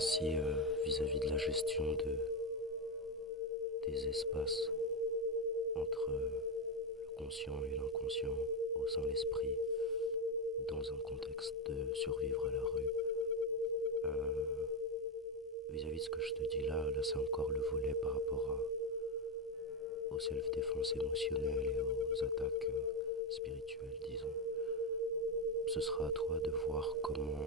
ainsi vis-à-vis de la gestion des espaces entre le conscient et l'inconscient au sein de l'esprit dans un contexte de survivre à la rue. Vis-à-vis de ce que je te dis là c'est encore le volet par rapport au self-défense émotionnel et aux attaques spirituelles, disons. Ce sera à toi de voir comment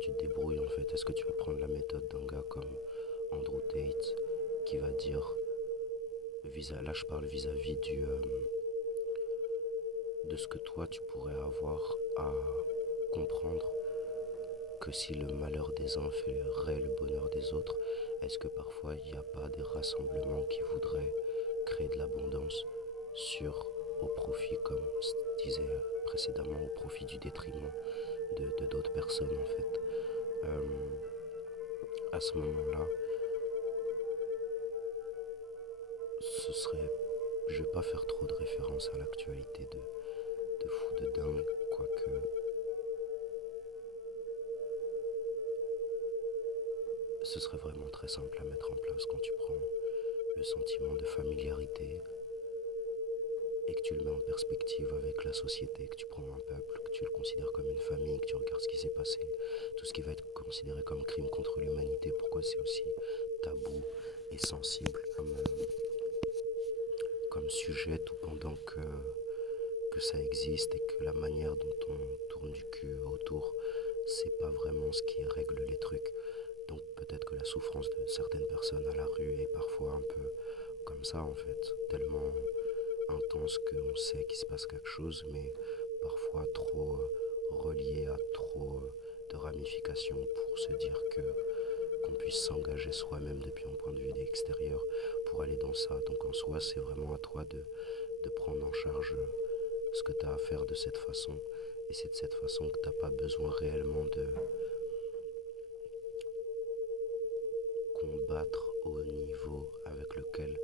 tu te débrouilles en fait. Est-ce que tu vas prendre la méthode d'un gars comme Andrew Tate qui va dire, là je parle vis-à-vis de ce que toi tu pourrais avoir à comprendre, que si le malheur des uns ferait le bonheur des autres, est-ce que parfois il n'y a pas des rassemblements qui voudraient créer de l'abondance au profit, comme je disais précédemment, au profit du détriment de d'autres personnes en fait. À ce moment-là, je vais pas faire trop de référence à l'actualité de fou de dingue, quoique ce serait vraiment très simple à mettre en place quand tu prends le sentiment de familiarité et que tu le mets en perspective avec la société, que tu prends un peuple, que tu le considères comme une famille, que tu regardes ce qui s'est passé, tout ce qui va être considéré comme crime contre l'humanité, pourquoi c'est aussi tabou et sensible comme sujet, tout pendant que ça existe et que la manière dont on tourne du cul autour, c'est pas vraiment ce qui règle les trucs. Donc peut-être que la souffrance de certaines personnes à la rue est parfois un peu comme ça en fait, tellement intense qu'on sait qu'il se passe quelque chose, mais parfois trop relié à trop de ramifications pour se dire qu'on puisse s'engager soi-même depuis un point de vue extérieur pour aller dans ça. Donc en soi, c'est vraiment à toi de prendre en charge ce que tu as à faire de cette façon. Et c'est de cette façon que tu n'as pas besoin réellement de combattre au niveau avec lequel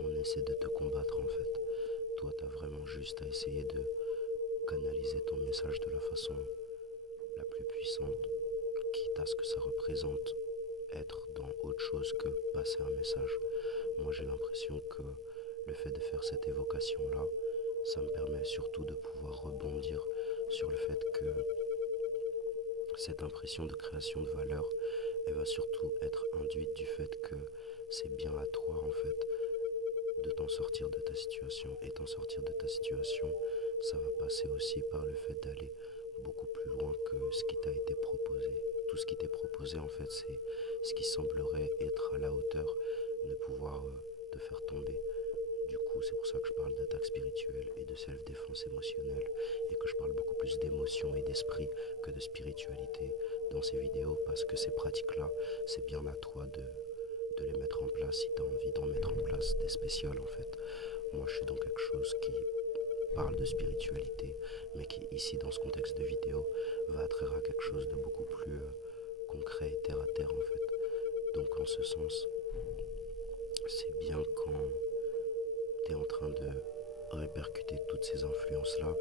on essaie de te combattre en fait. Toi, tu as vraiment juste à essayer de canaliser ton message de la façon la plus puissante, quitte à ce que ça représente être dans autre chose que passer un message. Moi, j'ai l'impression que le fait de faire cette évocation-là, ça me permet surtout de pouvoir rebondir sur le fait que cette impression de création de valeur, elle va surtout être induite du fait que c'est bien à toi en fait de t'en sortir de ta situation. Et t'en sortir de ta situation, ça va passer aussi par le fait d'aller beaucoup plus loin que ce qui t'a été proposé. Tout ce qui t'est proposé en fait, c'est ce qui semblerait être à la hauteur de pouvoir te faire tomber. Du coup, c'est pour ça que je parle d'attaque spirituelle et de self-défense émotionnelle, et que je parle beaucoup plus d'émotion et d'esprit que de spiritualité dans ces vidéos, parce que ces pratiques-là, c'est bien à toi de les mettre en place si tu as envie d'en mettre en place des spéciales en fait. Moi, je suis dans quelque chose qui parle de spiritualité, mais qui ici, dans ce contexte de vidéo, va attraire à quelque chose de beaucoup plus concret et terre à terre en fait. Donc en ce sens, c'est bien quand tu es en train de répercuter toutes ces influences-là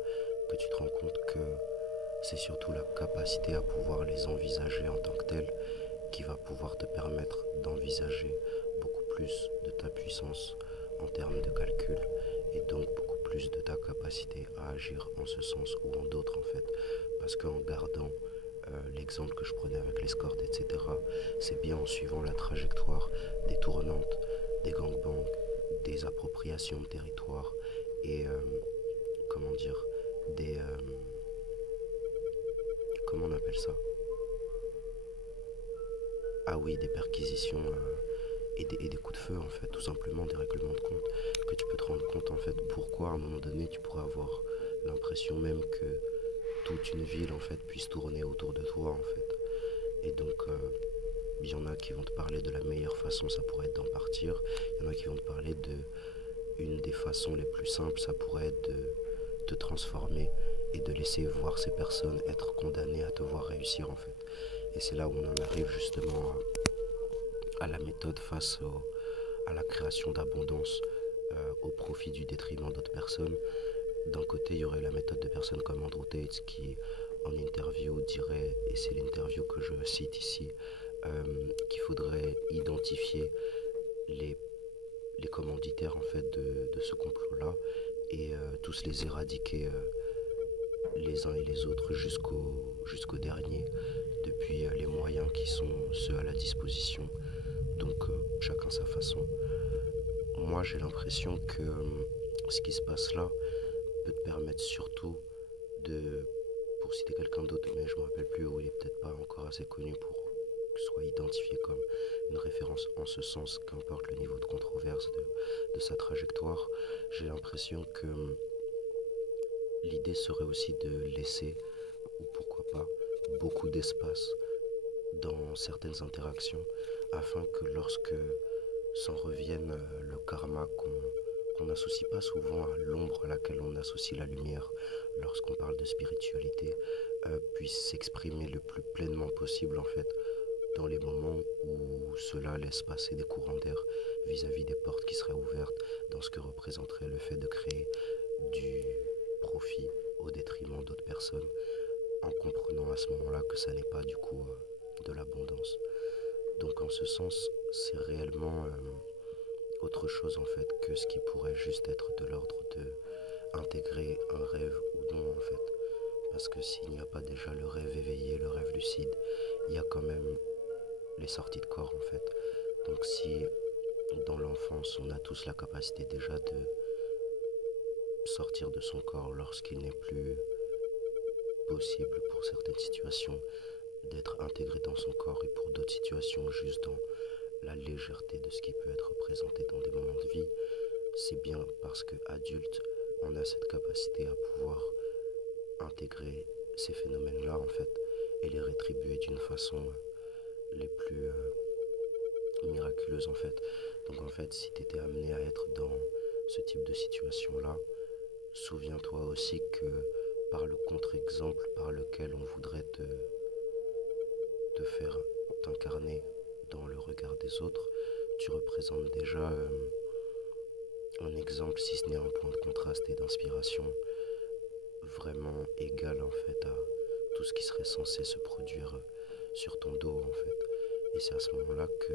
que tu te rends compte que c'est surtout la capacité à pouvoir les envisager en tant que telles qui va pouvoir te permettre d'envisager beaucoup plus de ta puissance en termes de calcul, et donc beaucoup plus de ta capacité à agir en ce sens ou en d'autres en fait. Parce qu'en gardant l'exemple que je prenais avec l'escorte, etc., c'est bien en suivant la trajectoire des tournantes, des gangbangs, des appropriations de territoire et comment dire, comment on appelle ça, ah oui, des perquisitions et des coups de feu en fait, tout simplement des règlements de compte, que tu peux te rendre compte en fait pourquoi à un moment donné tu pourrais avoir l'impression même que toute une ville en fait puisse tourner autour de toi en fait. Et donc il y en a qui vont te parler de la meilleure façon, ça pourrait être d'en partir. Il y en a qui vont te parler de une des façons les plus simples, ça pourrait être de te transformer et de laisser voir ces personnes être condamnées à te voir réussir en fait. Et c'est là où on en arrive justement à la méthode à la création d'abondance au profit du détriment d'autres personnes. D'un côté, il y aurait la méthode de personnes comme Andrew Tate qui en interview dirait, et c'est l'interview que je cite ici, qu'il faudrait identifier les, les commanditaires en fait de ce complot-là et tous les éradiquer les uns et les autres jusqu'au dernier, depuis les moyens qui sont ceux à la disposition. Donc chacun sa façon. Moi j'ai l'impression que ce qui se passe là peut te permettre surtout de, pour citer quelqu'un d'autre, mais je me rappelle plus, où il est peut-être pas encore assez connu pour que soit identifié comme une référence en ce sens, qu'importe le niveau de controverse de sa trajectoire. J'ai l'impression que l'idée serait aussi de laisser, ou pourquoi pas, beaucoup d'espace dans certaines interactions afin que lorsque s'en revienne le karma qu'on n'associe pas souvent à l'ombre à laquelle on associe la lumière lorsqu'on parle de spiritualité, puisse s'exprimer le plus pleinement possible en fait dans les moments où cela laisse passer des courants d'air vis-à-vis des portes qui seraient ouvertes, dans ce que représenterait le fait de créer du profit au détriment d'autres personnes, en comprenant à ce moment-là que ça n'est pas du coup de l'abondance. Donc en ce sens, c'est réellement autre chose en fait que ce qui pourrait juste être de l'ordre de intégrer un rêve ou non en fait. Parce que s'il n'y a pas déjà le rêve éveillé, le rêve lucide, il y a quand même les sorties de corps en fait. Donc si dans l'enfance on a tous la capacité déjà de sortir de son corps lorsqu'il n'est plus possible pour certaines situations d'être intégré dans son corps, et pour d'autres situations juste dans la légèreté de ce qui peut être présenté dans des moments de vie, c'est bien parce qu'adulte on a cette capacité à pouvoir intégrer ces phénomènes-là en fait et les rétribuer d'une façon les plus miraculeuse en fait. Donc en fait, si tu étais amené à être dans ce type de situation-là, souviens-toi aussi que par le contre-exemple par lequel on voudrait te faire t'incarner dans le regard des autres, tu représentes déjà un exemple, si ce n'est un point de contraste et d'inspiration vraiment égal en fait à tout ce qui serait censé se produire sur ton dos en fait. Et c'est à ce moment-là que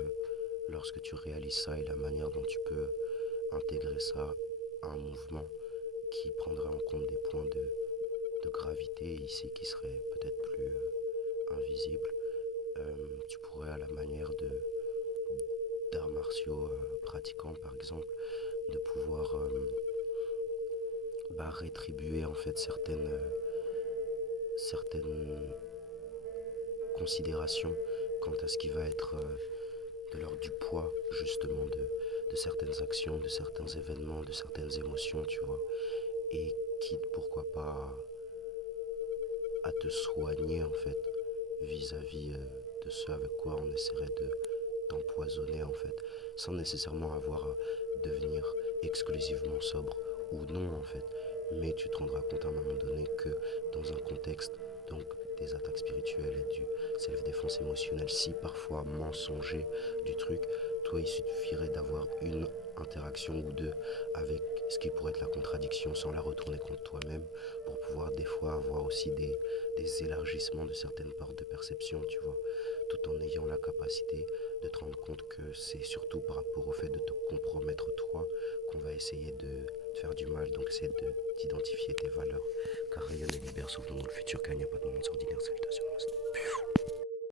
lorsque tu réalises ça et la manière dont tu peux intégrer ça à un mouvement qui prendrait en compte des points de gravité ici qui seraient peut-être plus invisibles, tu pourrais à la manière d'arts martiaux pratiquants par exemple, de pouvoir rétribuer en fait certaines considérations quant à ce qui va être de l'ordre du poids justement de certaines actions, de certains événements, de certaines émotions, tu vois, et quitte pourquoi pas à te soigner en fait vis-à-vis de ce avec quoi on essaierait de t'empoisonner en fait, sans nécessairement avoir à devenir exclusivement sobre ou non en fait, mais tu te rendras compte à un moment donné que dans un contexte donc des attaques spirituelles et du self-défense émotionnelle si parfois mensonger du truc, toi il suffirait d'avoir une interaction ou deux avec ce qui pourrait être la contradiction sans la retourner contre toi-même pour pouvoir des fois avoir aussi des élargissements de certaines portes de perception, tu vois, tout en ayant la capacité de te rendre compte que c'est surtout par rapport au fait de te compromettre toi qu'on va essayer de te faire du mal. Donc c'est d'identifier tes valeurs, car rayonne et libère, sauf dans le futur, car il n'y a pas de monde ordinaire. Salutations.